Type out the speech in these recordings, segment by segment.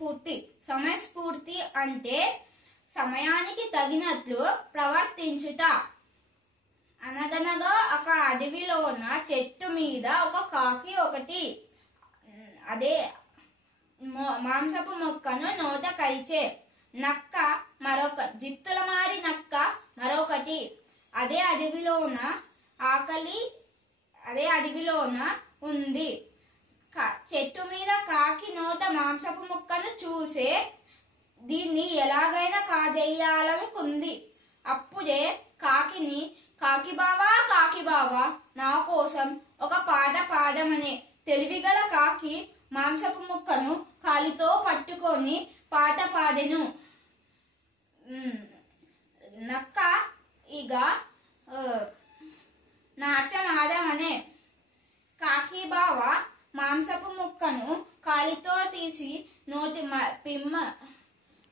సమయస్ఫూర్తి. సమయస్ఫూర్తి అంటే సమయానికి తగినట్లు ప్రవర్తించుట. అనగనగా ఒక అడవిలోన చెట్టు మీద ఒక కాకి ఒకటి అదే మాంసపు మొక్కను నోట కరిచే. నక్క మరొక జిత్తుల మారి నక్క మరొకటి. అదే అడవిలోన ఉంది. చెట్టు మీద కాకి నోట మాంసపు ముక్కను చూసే దీన్ని ఎలాగైనా కాజేయాలనుకుంది. అప్పుడే కాకిని, కాకి బావా నా కోసం ఒక పాట పాడమనే. తెలివిగల కాకి మాంసపు ముక్కను కాలితో పట్టుకొని పాట పాడెను. నక్క ఇక నాట్యమాడమనే. కాకి బావ మాంసపు ముక్కను కాలితో తీసి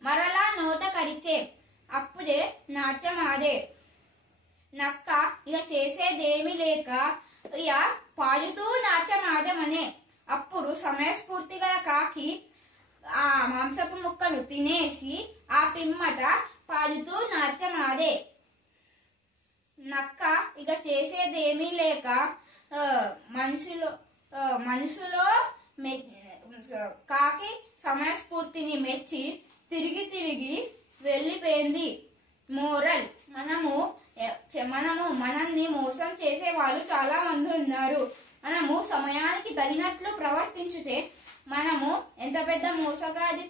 మరలా నోట కరిచే. అప్పుడే నాట్యమాడే. నక్క ఇక చేసేదేమీ లేక ఇక పాడుతూ నాట్యమాడమనే. అప్పుడు సమయస్ఫూర్తి గల కాకి ఆ మాంసపు ముక్కను తినేసి ఆ పిమ్మట పాడుతూ నాట్యమాడే. నక్క ఇక చేసేదేమీ లేక మనసులో కాకి సమయస్ఫూర్తిని మెచ్చి తిరిగి వెళ్ళిపోయింది. మోరల్, మనల్ని మోసం చేసే వాళ్ళు చాలా మంది ఉన్నారు. మనము సమయానికి తగినట్లు ప్రవర్తించితే మనము ఎంత పెద్ద మోసగాడి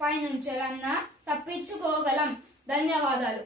పై నుంచెలన్నా తప్పించుకోగలం. ధన్యవాదాలు.